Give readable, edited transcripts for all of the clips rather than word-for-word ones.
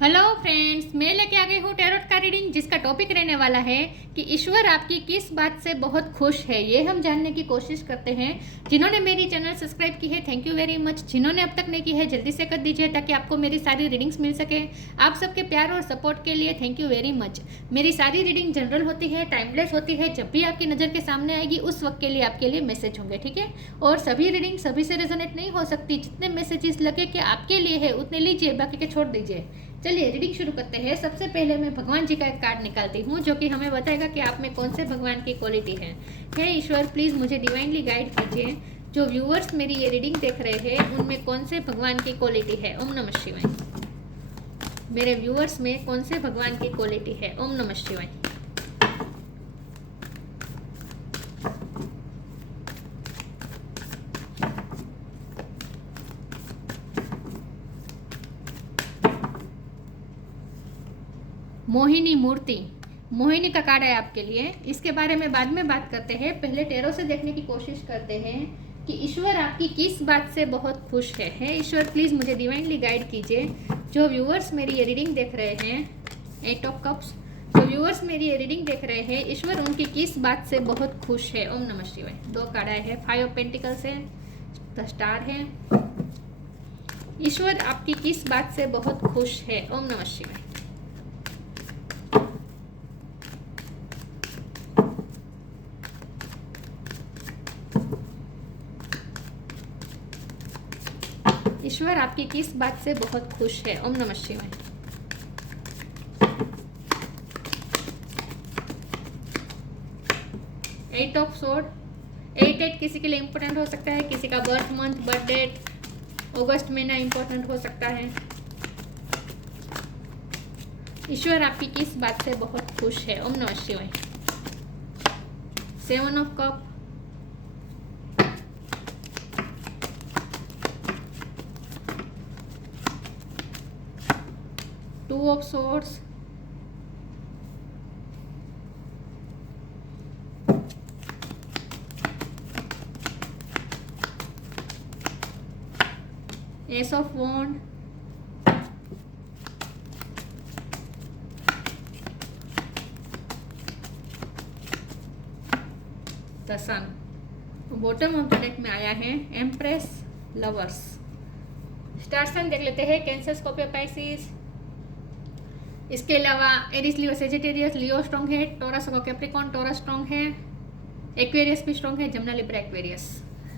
Hello friends, मैं लेके आ गई हूँ टैरोट का रीडिंग जिसका टॉपिक रहने वाला है कि ईश्वर आपकी किस बात से बहुत खुश है। ये हम जानने की कोशिश करते हैं। जिन्होंने मेरी चैनल सब्सक्राइब की है थैंक यू वेरी मच। जिन्होंने अब तक नहीं की है जल्दी से कर दीजिए ताकि आपको मेरी सारी रीडिंग्स मिल सके। आप सबके प्यार और सपोर्ट के लिए थैंक यू वेरी मच। मेरी सारी रीडिंग जनरल होती है, टाइमलेस होती है। जब भी आपकी नज़र के सामने आएगी उस वक्त के लिए आपके लिए मैसेज होंगे, ठीक है। और सभी रीडिंग सभी से रेजोनेट नहीं हो सकती। जितने मैसेजेस लगे कि आपके लिए है उतने लीजिए, बाकी के छोड़ दीजिए। चलिए रीडिंग शुरू करते हैं। सबसे पहले मैं भगवान जी का एक कार्ड निकालती हूँ जो कि हमें बताएगा कि आप में कौन से भगवान की क्वालिटी है। हे ईश्वर, प्लीज़ मुझे डिवाइनली गाइड कीजिए। जो व्यूअर्स मेरी ये रीडिंग देख रहे हैं उनमें कौन से भगवान की क्वालिटी है। ओम नमः शिवाय। मेरे व्यूअर्स में कौन से भगवान की क्वालिटी है। ओम नमः शिवाय। मोहिनी मूर्ति, मोहिनी का कार्ड है आपके लिए। इसके बारे में बाद में बात करते हैं। पहले टैरो से देखने की कोशिश करते हैं कि ईश्वर आपकी किस बात से बहुत खुश है ईश्वर, प्लीज़ मुझे डिवाइनली गाइड कीजिए। जो व्यूअर्स मेरी ये रीडिंग देख रहे हैं, 8 ऑफ कप्स, जो व्यूअर्स मेरी ये रीडिंग देख रहे हैं ईश्वर उनकी किस बात से बहुत खुश है। ओम नमः शिवाय। 2 कार्ड आए हैं, 5 ऑफ पेंटिकल्स है, द स्टार है। ईश्वर आपकी किस बात से बहुत खुश है। ओम नमः शिवाय। ईश्वर आपकी किस बात से बहुत खुश है। ओम नमः शिवाय। एट ऑफ सोर्ड, 8 किसी के लिए इंपॉर्टेंट हो सकता है, किसी का बर्थ मंथ, बर्थ डेट, अगस्त महीना इंपॉर्टेंट हो सकता है। ईश्वर आपकी किस बात से बहुत खुश है। ओम नमः शिवाय। 7 of cup, 2 of swords, Ace of wand, the sun. Bottom of the deck में आया है एम्प्रेस, लवर्स। स्टार साइन देख लेते हैं, कैंसर, स्कॉर्पियो, पाइसिस। इसके अलावा एरिस, लियो, सेजिटेरियस, लियो स्ट्रॉन्ग है, टॉरस और कैप्रिकॉन, टॉरस स्ट्रॉन्ग है, एक्वेरियस भी स्ट्रॉन्ग है, जमुना, लिब्रा, एक्वेरियस।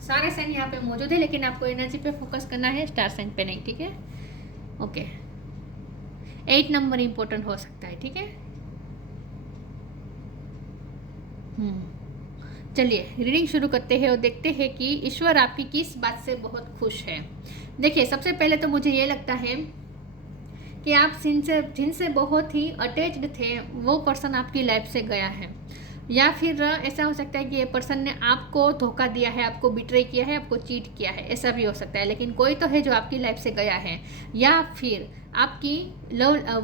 सारे साइन यहाँ पे मौजूद है लेकिन आपको एनर्जी पे फोकस करना है, स्टार साइन पे नहीं, ठीक है। ओके, 8 नंबर इंपॉर्टेंट हो सकता है, ठीक है। चलिए रीडिंग शुरू करते हैं और देखते हैं कि ईश्वर आपकी किस बात से बहुत खुश है। देखिए, सबसे पहले तो मुझे ये लगता है कि आप जिनसे बहुत ही अटैच्ड थे वो पर्सन आपकी लाइफ से गया है, या फिर ऐसा हो सकता है कि ये पर्सन ने आपको धोखा दिया है, आपको बिट्रे किया है, आपको चीट किया है, ऐसा भी हो सकता है। लेकिन कोई तो है जो आपकी लाइफ से गया है, या फिर आपकी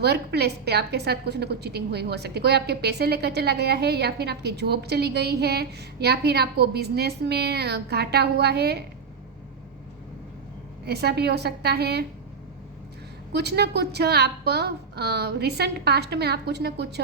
वर्क प्लेस पे आपके साथ कुछ ना कुछ चीटिंग हुई हो सकती है। कोई आपके पैसे लेकर चला गया है, या फिर आपकी जॉब चली गई है, या फिर आपको बिजनेस में घाटा हुआ है, ऐसा भी हो सकता है। कुछ ना कुछ आप रिसेंट पास्ट में आप कुछ ना कुछ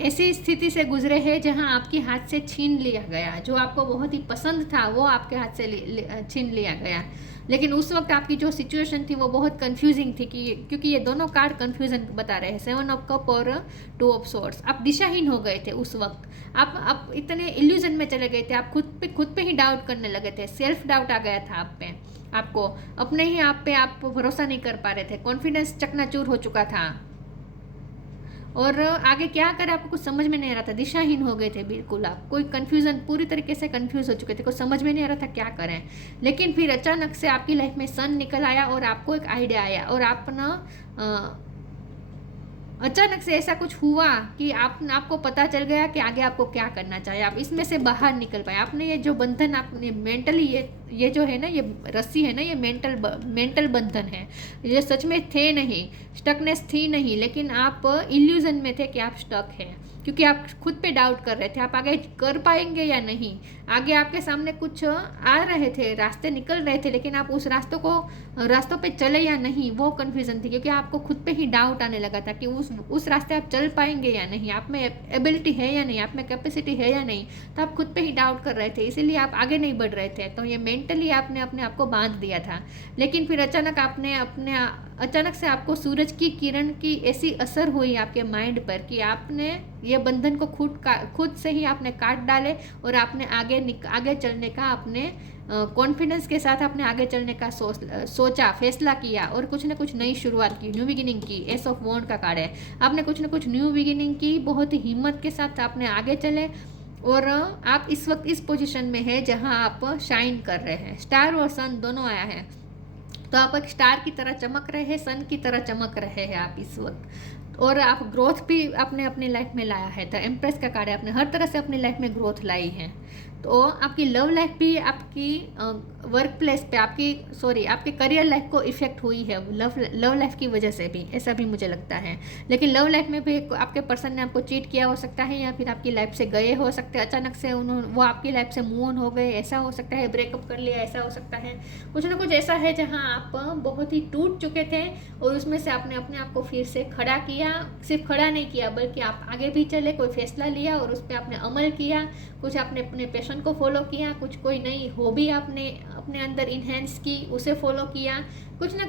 ऐसी स्थिति से गुजरे हैं जहां आपके हाथ से छीन लिया गया। जो आपको बहुत ही पसंद था वो आपके हाथ से छीन लिया गया। लेकिन उस वक्त आपकी जो सिचुएशन थी वो बहुत कंफ्यूजिंग थी, क्योंकि ये दोनों कार्ड कंफ्यूजन बता रहे हैं, 7 ऑफ कप और 2 ऑफ सोर्ड्स। आप दिशाहीन हो गए थे उस वक्त, आप इतने इल्यूजन में चले गए थे, आप खुद पे ही डाउट करने लगे थे, सेल्फ डाउट आ गया था आप पे, आपको अपने ही आप पे आप भरोसा नहीं कर पा रहे थे, कॉन्फिडेंस चकनाचूर हो चुका था, और आगे क्या करें आपको कुछ समझ में नहीं आ रहा था, दिशाहीन हो गए थे बिल्कुल। आप कोई कंफ्यूजन, पूरी तरीके से कंफ्यूज हो चुके थे, कुछ समझ में नहीं आ रहा था क्या करें। लेकिन फिर अचानक से आपकी लाइफ में सन निकल आया और आपको एक आइडिया आया, और आप ना अचानक से ऐसा कुछ हुआ कि आपको पता चल गया कि आगे आपको क्या करना चाहिए, आप इसमें से बाहर निकल पाए। आपने ये जो बंधन आपने मेंटली ये ये जो है ना, ये रस्सी है ना, ये मेंटल बंधन है। ये सच में थे नहीं, स्टकनेस थी नहीं, लेकिन आप इल्यूजन में थे कि आप स्टक हैं, क्योंकि आप खुद पे डाउट कर रहे थे आप आगे कर पाएंगे या नहीं। आगे आपके सामने कुछ आ रहे थे, रास्ते निकल रहे थे, लेकिन आप उस रास्तों पे चले या नहीं, वो कन्फ्यूज़न थी, क्योंकि आपको खुद पे ही डाउट आने लगा था कि उस रास्ते आप चल पाएंगे या नहीं, आप में एबिलिटी है या नहीं, आप में कैपेसिटी है या नहीं। तो आप खुद पे ही डाउट कर रहे थे, इसीलिए आप आगे नहीं बढ़ रहे थे। तो ये मेंटली आपने अपने आप को बांध दिया था। लेकिन फिर अचानक से आपको सूरज की किरण की ऐसी असर हुई आपके माइंड पर कि आपने ये बंधन को खुद से ही आपने काट डाले, और आपने आगे चलने का अपने कॉन्फिडेंस के साथ आपने आगे चलने का सोचा, फैसला किया, और कुछ ना कुछ नई शुरुआत की, न्यू बिगिनिंग की। एस ऑफ वॉन्ड का कार्ड है, आपने कुछ ना कुछ न्यू बिगिनिंग की, बहुत ही हिम्मत के साथ आपने आगे चले, और आप इस वक्त इस पोजीशन में है जहां आप शाइन कर रहे हैं। स्टार और सन दोनों आया है, तो आप एक स्टार की तरह चमक रहे हैं, सन की तरह चमक रहे हैं आप इस वक्त, और आप ग्रोथ भी आपने अपनी लाइफ में लाया है। तो एम्प्रेस का कार्ड है, आपने हर तरह से अपनी लाइफ में ग्रोथ लाई है। तो आपकी लव लाइफ भी आपकी वर्क प्लेस पे आपके करियर लाइफ को इफ़ेक्ट हुई है लव लाइफ की वजह से भी, ऐसा भी मुझे लगता है। लेकिन लव लाइफ में भी आपके पर्सन ने आपको चीट किया हो सकता है, या फिर आपकी लाइफ से गए हो सकते हैं, अचानक से वो आपकी लाइफ से मूव ऑन हो गए, ऐसा हो सकता है, ब्रेकअप कर लिया, ऐसा हो सकता है। कुछ ना कुछ ऐसा है जहाँ आप बहुत ही टूट चुके थे, और उसमें से आपने अपने आप को फिर से खड़ा किया। सिर्फ खड़ा नहीं किया, बल्कि आप आगे भी चले, कोई फैसला लिया और उस पर आपने अमल किया, कुछ आपने अपने पैशन को फॉलो किया, कुछ कोई नई हॉबी आपने अपने अंदर इन्हेंस की, उसे फॉलो किया, कुछ ना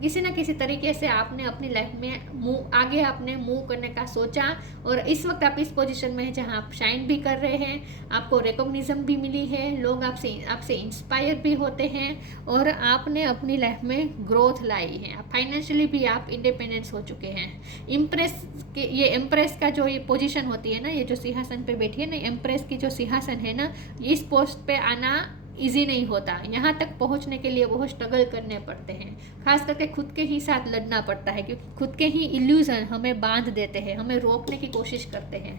किसी न किसी तरीके से आपने अपनी लाइफ में आगे आपने मूव करने का सोचा। और इस वक्त आप इस पोजीशन में हैं जहां आप शाइन भी कर रहे हैं, आपको रिकॉग्निशन भी मिली है, लोग आपसे इंस्पायर भी होते हैं, और आपने अपनी लाइफ में ग्रोथ लाई है। फाइनेंशियली भी आप इंडिपेंडेंस हो चुके हैं। ये एम्प्रेस का जो ये पोजीशन होती है ना, ये जो सिंहासन पे बैठी है ना, एम्प्रेस की जो सिंहासन है ना, इस पोस्ट पे आना इजी नहीं होता। यहाँ तक पहुँचने के लिए बहुत स्ट्रगल करने पड़ते हैं, खास करके खुद के ही साथ लड़ना पड़ता है, क्योंकि खुद के ही इल्यूजन हमें बांध देते हैं, हमें रोकने की कोशिश करते हैं।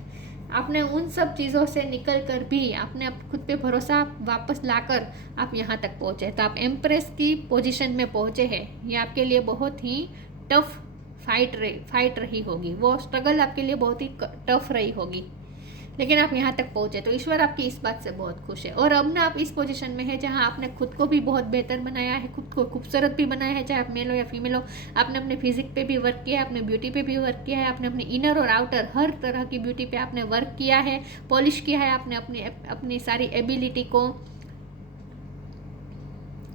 आपने उन सब चीज़ों से निकल कर भी आपने खुद पे भरोसा वापस लाकर आप यहाँ तक पहुँचे। तो आप एम्प्रेस की पोजीशन में पहुँचे हैं। ये आपके लिए बहुत ही टफ फाइट रही होगी, वो स्ट्रगल आपके लिए बहुत ही टफ रही होगी, लेकिन आप यहाँ तक पहुँचे। तो ईश्वर आपकी इस बात से बहुत खुश है। और अब ना आप इस पोजीशन में है जहाँ आपने खुद को भी बहुत बेहतर बनाया है, खुद को खूबसूरत भी बनाया है, चाहे आप मेल हो या फीमेल हो। आपने अपने फिजिक पे भी वर्क किया है, अपने ब्यूटी पे भी वर्क किया है, आपने अपने इनर और आउटर हर तरह की ब्यूटी पे आपने वर्क किया है, पॉलिश किया है आपने अपनी सारी एबिलिटी को।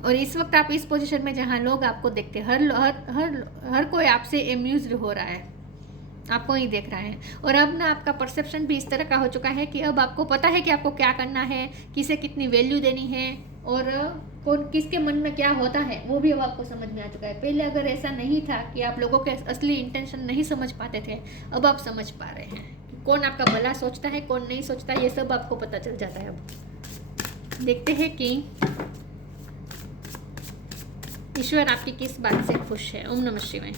और इस वक्त आप इस पोजीशन में जहाँ लोग आपको देखते हैं, हर कोई आपसे एम्यूज्ड हो रहा है, आपको ही देख रहा है। और अब ना आपका परसेप्शन भी इस तरह का हो चुका है कि अब आपको पता है कि आपको क्या करना है, किसे कितनी वैल्यू देनी है, और किसके मन में क्या होता है, वो भी अब आपको समझ में आ चुका है। पहले अगर ऐसा नहीं था कि आप लोगों के असली इंटेंशन नहीं समझ पाते थे, अब आप समझ पा रहे हैं कि कौन आपका भला सोचता है, कौन नहीं सोचता, ये सब आपको पता चल जाता है। अब देखते हैं कि ईश्वर आपकी किस बात से खुश है। ओम नमः शिवाय।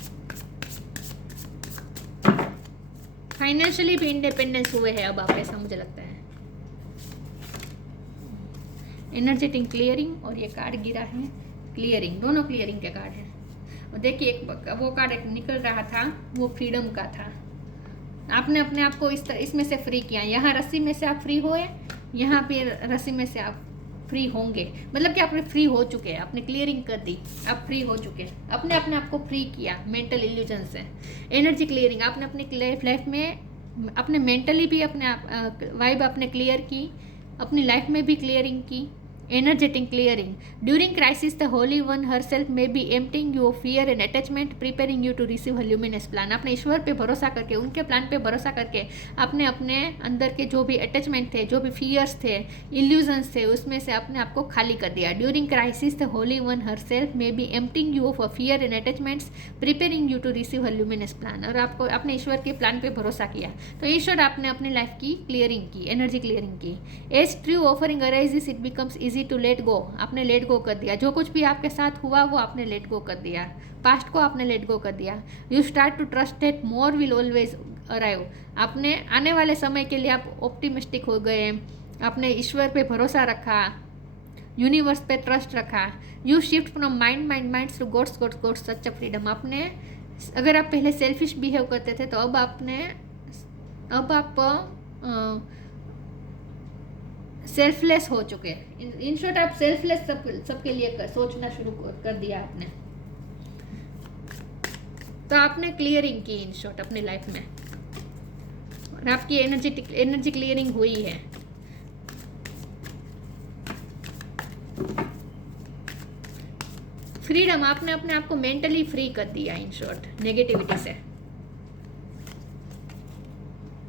फाइनेंशियली भी इंडिपेंडेंस हुए हैं अब आप, ऐसा मुझे लगता है। एनर्जेटिक क्लियरिंग, और ये कार्ड गिरा है क्लियरिंग, दोनों क्लियरिंग के कार्ड हैं। और देखिए वो कार्ड एक निकल रहा था, वो फ्रीडम का था। आपने अपने आप को इसमें से फ्री किया। यहाँ रस्सी में से आप फ्री हुए, यहाँ पे रस्सी में से आप फ्री होंगे, मतलब कि आपने फ्री हो चुके हैं, आपने क्लियरिंग कर दी, आप फ्री हो चुके हैं, अपने आप को फ्री किया मेंटल इल्यूजन से। एनर्जी क्लियरिंग, आपने अपनी लाइफ में अपने मेंटली भी अपने वाइब आपने क्लियर की, अपनी लाइफ में भी क्लियरिंग की। Energetic clearing, during crisis the holy one herself may be emptying your fear and attachment, preparing you to receive her luminous plan. अपने ईश्वर पे भरोसा करके, उनके प्लान पे भरोसा करके, आपने अपने अंदर के जो भी अटैचमेंट थे, जो भी फियर्स थे, इल्यूजन्स थे, उसमें से अपने आप को खाली कर दिया। During crisis the holy one herself may be emptying you of fear and attachments, preparing you to receive her luminous plan. और आपको अपने ईश्वर के प्लान पे भरोसा किया, तो ईश्वर आपने अपनी लाइफ की क्लियरिंग की, एनर्जी क्लियरिंग की। As true offering arises it becomes easy to let go, आपने लेट गो कर दिया। जो कुछ भी आपके साथ हुआ वो आपने लेट गो कर दिया, पास्ट को आपने लेट गो कर दिया। You start to trust that more will always arrive, आपने आने वाले समय के लिए आप ऑप्टिमिस्टिक हो गए, आपने ईश्वर पे भरोसा रखा, यूनिवर्स पे ट्रस्ट रखा, you shift from mind to gods such a freedom. आपने, अगर आप पहले सेल्फिश बिहेव करते थे तो अब आप सेल्फलेस हो चुके। इन शॉर्ट आप सेल्फलेस सबके लिए सोचना शुरू कर दिया आपने। तो आपने क्लियरिंग की इन शॉर्ट अपनी लाइफ में, और आपकी एनर्जी क्लियरिंग हुई है। फ्रीडम, आपने अपने आप को मेंटली फ्री कर दिया इन शॉर्ट नेगेटिविटी से।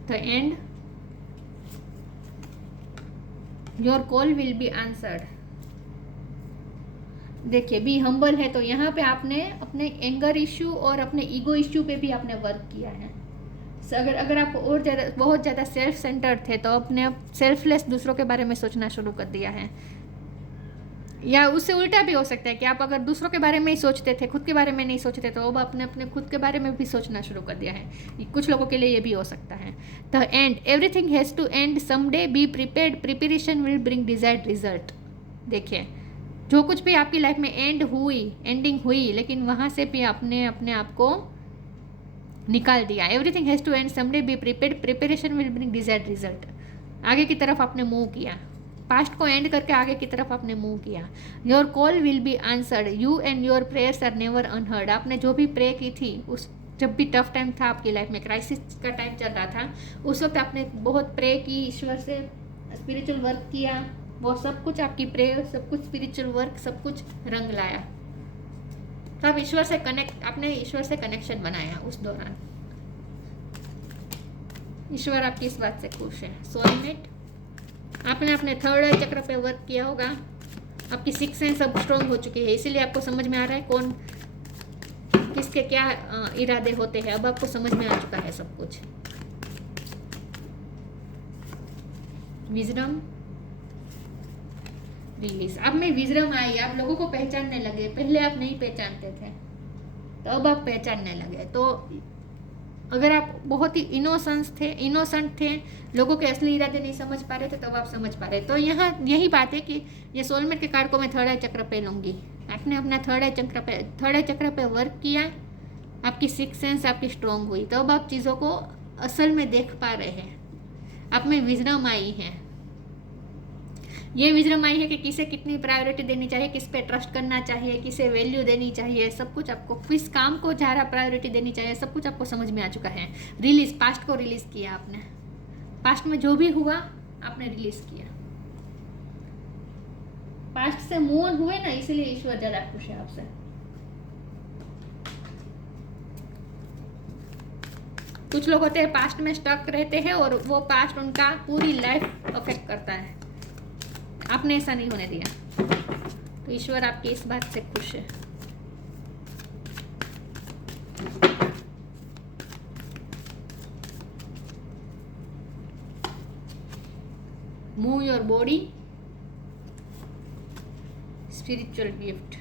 The end, your call will be answered. देखिए, बी हम्बल है तो यहाँ पे आपने अपने एंगर इश्यू और अपने ईगो इश्यू पे भी आपने वर्क किया है। अगर आप और बहुत ज़्यादा सेल्फ सेंटर्ड थे तो अपने सेल्फलेस दूसरों के बारे में सोचना शुरू कर दिया है। या उससे उल्टा भी हो सकता है कि आप अगर दूसरों के बारे में ही सोचते थे, खुद के बारे में नहीं सोचते, तो अब आपने अपने खुद के बारे में भी सोचना शुरू कर दिया है। कुछ लोगों के लिए ये भी हो सकता है। The end, everything has to end someday, be prepared, preparation will bring desired result. देखिए, जो कुछ भी आपकी लाइफ में एंडिंग हुई, लेकिन वहाँ से भी आपने अपने आप को निकाल दिया। Everything has to end someday, be prepared, preparation will bring desired result. आगे की तरफ आपने मूव किया, पास्ट को एंड करके आगे की तरफ आपने मूव किया। Your call will be answered, you and your prayers are never unheard. आपने जो भी प्रे की थी, उस जब भी टफ टाइम था आपकी लाइफ में, क्राइसिस का टाइम चल रहा था, उस वक्त आपने बहुत प्रे की, ईश्वर से स्पिरिचुअल वर्क किया, वो सब कुछ आपकी प्रेयर, सब कुछ स्पिरिचुअल वर्क, सब कुछ रंग लाया। तो आप ईश्वर से आपने ईश्वर से कनेक्शन बनाया उस दौरान। ईश्वर आपकी इस बात से खुश है। सोलमेट, आपने अपने थर्ड आई चक्र पे वर्क किया होगा, आपकी सिक्स सेंस अब स्ट्रॉन्ग हो चुकी है, इसीलिए आपको समझ में आ रहा है कौन किसके क्या इरादे होते हैं। अब आपको समझ में आ चुका है सब कुछ। विजडम, रिलीज, अब में विजडम आई, आप लोगों को पहचानने लगे। पहले आप नहीं पहचानते थे, तो अब आप पहचानने लगे। तो अगर आप बहुत ही इनोसेंट थे, लोगों के असली इरादे नहीं समझ पा रहे थे, तो अब आप समझ पा रहे। तो यहाँ यही बात है कि ये सोलमेट के कार्ड को मैं थर्ड आई चक्र पे लूँगी। आपने अपना थर्ड आई चक्र पे वर्क किया, आपकी सिक्स सेंस आपकी स्ट्रॉन्ग हुई, तो अब आप चीज़ों को असल में देख पा रहे हैं। आप में विजडम आई है। ये विजडम आई है कि किसे कितनी प्रायोरिटी देनी चाहिए, किस पे ट्रस्ट करना चाहिए, किसे वैल्यू देनी चाहिए, सब कुछ आपको, किस काम को ज़्यादा प्रायोरिटी देनी चाहिए, सब कुछ आपको समझ में आ चुका है। रिलीज, पास्ट को रिलीज किया आपने, पास्ट में जो भी हुआ आपने रिलीज किया, पास्ट से मूव ऑन हुए ना, इसलिए ईश्वर ज़्यादा खुश है आपसे। कुछ लोग होते हैं पास्ट में स्टक रहते हैं और वो पास्ट उनका पूरी लाइफ अफेक्ट करता है। आपने ऐसा नहीं होने दिया, तो ईश्वर आपकी इस बात से खुश है। Move your body, spiritual gift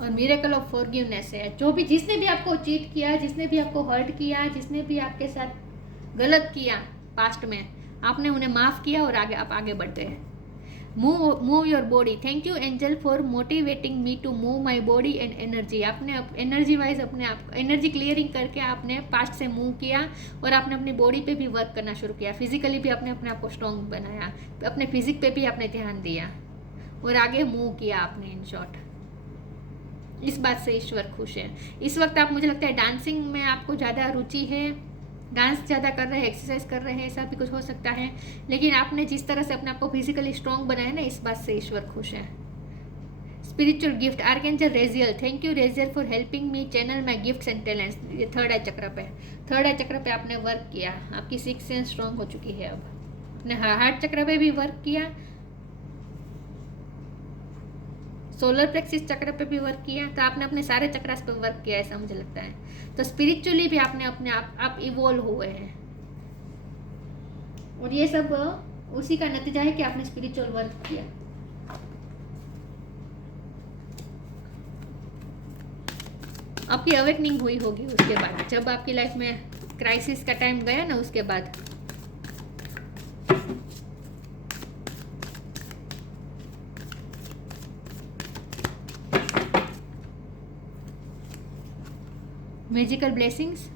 और मिरेकल ऑफ फॉरगिवनेस है। जो भी, जिसने भी आपको चीट किया, जिसने भी आपको हर्ट किया, जिसने भी आपके साथ गलत किया पास्ट में, आपने उन्हें माफ किया और आगे आप आगे बढ़ते हैं। Move your body, thank you angel for motivating me to move my body and energy. आपने एनर्जी वाइज अपने आप एनर्जी क्लियरिंग करके आपने पास्ट से मूव किया और आपने अपनी बॉडी पे भी वर्क करना शुरू किया। फिजिकली भी आपने अपने आप को स्ट्रॉन्ग बनाया, अपने फिजिक पे भी आपने ध्यान दिया और आगे मूव किया आपने। इन शॉर्ट, इस बात से ईश्वर खुश है। इस वक्त आप, मुझे लगता है डांसिंग में आपको ज़्यादा रुचि है, डांस ज़्यादा कर रहे हैं, एक्सरसाइज कर रहे हैं, ऐसा भी कुछ हो सकता है। लेकिन आपने जिस तरह से अपने आप को फिजिकली स्ट्रॉन्ग बनाया ना, इस बात से ईश्वर खुश है। Spiritual gift, archangel Raziel, thank you Raziel for helping me channel my gifts and talents. ये थर्ड आई चक्र पे आपने वर्क किया, आपकी सिक्स सेंस स्ट्रॉन्ग हो चुकी है। अब अपने हार्ट चक्र पे भी वर्क किया, सोलर प्लेक्सिस चक्र पे भी वर्क किया, तो आपने अपने सारे चक्रास पे वर्क किया, ऐसा मुझे लगता है। तो स्पिरिचुअली भी आपने अपने आप इवॉल्व हुए हैं, और ये सब उसी का नतीजा है कि आपने स्पिरिचुअल वर्क किया। आपकी अवेकनिंग हुई होगी उसके बाद, जब आपकी लाइफ में क्राइसिस का टाइम गया ना, उसके बाद। मैजिकल ब्लेसिंग्स,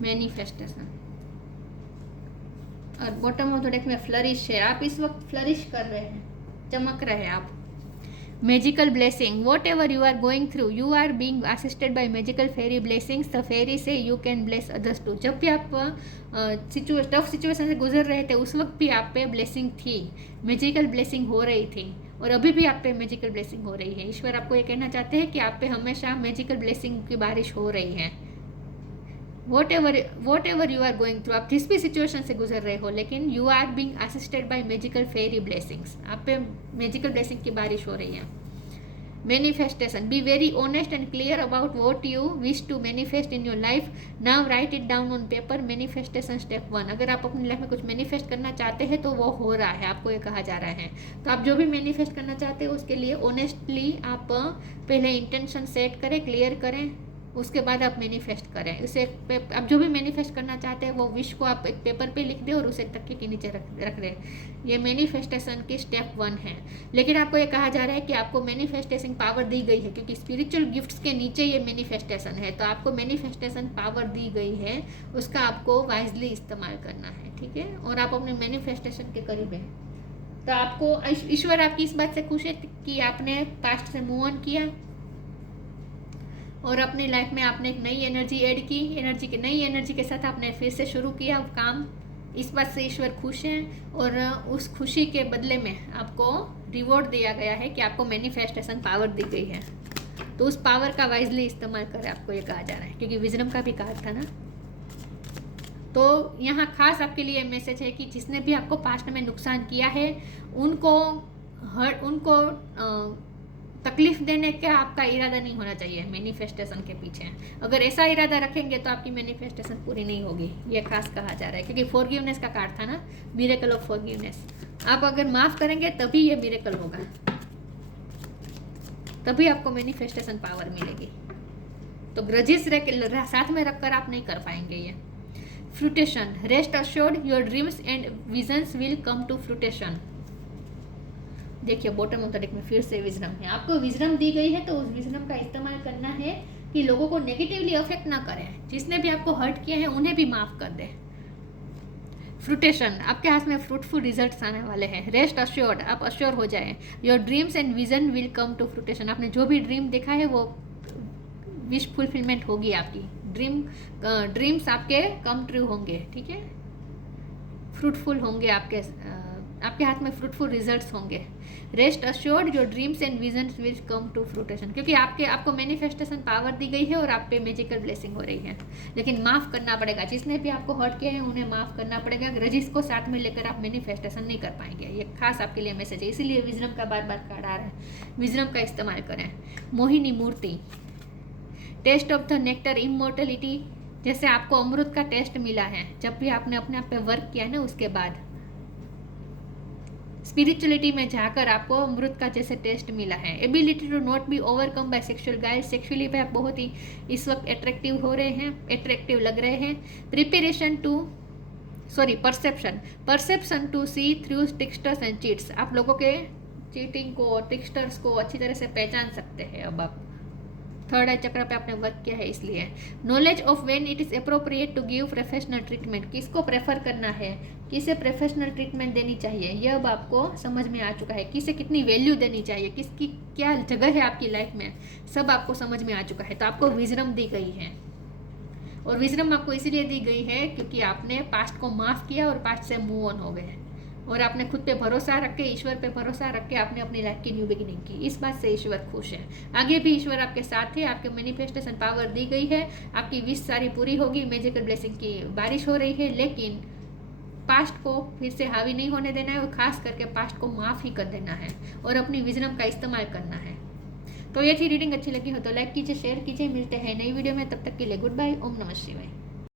मैनिफेस्टेशन, और बॉटम ऑफ द डेक में फ्लरिश है। आप इस वक्त फ्लरिश कर रहे हैं, चमक रहे हैं आप। Magical blessing, whatever you are going through you are being assisted by magical fairy blessings, the fairies you can bless others too. जब भी आप टफ सिचुएशन से गुजर रहे थे उस वक्त भी आप पे ब्लेसिंग थी, मैजिकल ब्लेसिंग हो रही थी, और अभी भी आप पे मैजिकल ब्लेसिंग हो रही है। ईश्वर आपको ये कहना चाहते हैं कि आप पे हमेशा मैजिकल ब्लेसिंग की बारिश हो रही है। Whatever you are going through, आप जिस भी सिचुएशन से गुजर रहे हो, लेकिन you are being assisted by magical fairy blessings, आप पे मैजिकल ब्लेसिंग की बारिश हो रही है। Manifestation, be very honest and clear about what you wish to manifest in your life, now write it down on paper. Manifestation step 1, अगर आप अपनी लाइफ में कुछ मैनिफेस्ट करना चाहते हैं तो वो हो रहा है, आपको ये कहा जा रहा है। तो आप जो भी मैनिफेस्ट करना चाहते हैं उसके लिए ऑनेस्टली आप पहले इंटेंशन सेट करें, क्लियर करें, उसके बाद आप मैनिफेस्ट करें। उसे आप जो भी मैनिफेस्ट करना चाहते हैं वो विश को आप एक पेपर पे लिख दें और उसे तकिए के नीचे रख दें। ये मैनिफेस्टेशन की स्टेप 1 है। लेकिन आपको ये कहा जा रहा है कि आपको मैनिफेस्टेशन पावर दी गई है, क्योंकि स्पिरिचुअल गिफ्ट्स के नीचे ये मैनिफेस्टेशन है। तो आपको मैनिफेस्टेशन पावर दी गई है, उसका आपको वाइजली इस्तेमाल करना है, ठीक है। और आप अपने मैनिफेस्टेशन के करीब हैं। तो आपको ईश्वर आपकी इस बात से खुश है कि आपने पास्ट से मूव ऑन किया और अपनी लाइफ में आपने एक नई एनर्जी ऐड की, नई एनर्जी के साथ आपने फिर से शुरू किया काम। इस बात से ईश्वर खुश हैं और उस खुशी के बदले में आपको रिवॉर्ड दिया गया है कि आपको मैनिफेस्टेशन पावर दी गई है। तो उस पावर का वाइजली इस्तेमाल करें, आपको ये कहा जा रहा है, क्योंकि विजडम का भी कहा था ना। तो यहाँ खास आपके लिए मैसेज है कि जिसने भी आपको पास्ट में नुकसान किया है उनको तकलीफ देने का आपका इरादा नहीं होना चाहिए मैनिफेस्टेशन के पीछे। अगर ऐसा इरादा रखेंगे तो आपकी मैनिफेस्टेशन पूरी नहीं होगी, ये खास कहा जा रहा है। क्योंकि फॉरगिवनेस का कार्ड था ना, मिरेकल ऑफ फॉरगिवनेस। आप अगर माफ़ करेंगे तभी ये मिरेकल होगा, तभी आपको मैनिफेस्टेशन पावर मिलेगी। तो ग्रजेस साथ में रखकर आप नहीं कर पाएंगे ये। Fruition, rest assured your dreams and visions will come to fruition. देखिए बॉटम ऑफ द डेक में फिर से विजडम है। आपको विजडम दी गई है तो उस विजडम का इस्तेमाल करना है कि लोगों को नेगेटिवली अफेक्ट ना करें। जिसने भी आपको हर्ट किया है उन्हें भी माफ कर दे। फ्रूटेशन, आपके हाथ में फ्रूटफुल रिजल्ट्स आने वाले हैं। रेस्ट अश्योर्ड, आप अश्योर हो जाएं। Your dreams and vision will come to fruition, आपने जो भी ड्रीम देखा है वो विश फुलफिलमेंट होगी आपकी। ड्रीम्स आपके कम ट्रू होंगे, ठीक है, फ्रूटफुल होंगे, आपके हाथ में फ्रूटफुल रिजल्ट्स होंगे। Rest assured your dreams and visions will come to fruition, क्योंकि आपको मैनिफेस्टेशन पावर दी गई है और आप पे मैजिकल ब्लेसिंग हो रही है। लेकिन माफ़ करना पड़ेगा, जिसने भी आपको हर्ट किया है उन्हें माफ़ करना पड़ेगा। ग्रजेस को साथ में लेकर आप मैनिफेस्टेशन नहीं कर पाएंगे। ये खास आपके लिए मैसेज है, इसीलिए विजडम का बार बार कार्ड आ रहा है। विजडम का इस्तेमाल करें। Mohini Murti, taste of the nectar immortality, जैसे आपको अमृत का टेस्ट मिला है जब भी आपने अपने आप पे वर्क किया ना, उसके बाद स्पिरिचुअलिटी में जाकर आपको अमृत का जैसे टेस्ट मिला है। Ability to not be overcome by sexual guide, sexually पे आप बहुत ही इस वक्त अट्रैक्टिव हो रहे हैं, अट्रैक्टिव लग रहे हैं। Perception to see through tricksters and cheats, आप लोगों के चीटिंग को, ट्रिक्स्टर्स को अच्छी तरह से पहचान सकते हैं। अब आप थर्ड आई चक्र पे आपने वर्क किया है इसलिए। Knowledge of when it is appropriate to give professional treatment, किसको प्रेफर करना है, किसे प्रोफेशनल ट्रीटमेंट देनी चाहिए, यह अब आपको समझ में आ चुका है। किसे कितनी वैल्यू देनी चाहिए, किसकी क्या जगह है आपकी लाइफ में, सब आपको समझ में आ चुका है। तो आपको विजडम दी गई है, और विजडम आपको इसीलिए दी गई है क्योंकि आपने पास्ट को माफ़ किया और पास्ट से मूव ऑन हो गए, और आपने खुद पे भरोसा रख के, ईश्वर पे भरोसा रख के आपने अपनी लाइफ की न्यू बिगिनिंग की। इस बात से ईश्वर खुश है। आगे भी ईश्वर आपके साथ है, आपके मैनिफेस्टेशन पावर दी गई है, आपकी विश सारी पूरी होगी, मैजिकल ब्लेसिंग की बारिश हो रही है। लेकिन पास्ट को फिर से हावी नहीं होने देना है, और खास करके पास्ट को माफ़ ही कर देना है और अपनी विजडम का इस्तेमाल करना है। तो ये थी रीडिंग। अच्छी लगी हो तो लाइक कीजिए, शेयर कीजिए। मिलते हैं नई वीडियो में, तब तक के लिए गुड बाय। ओम नमः शिवाय।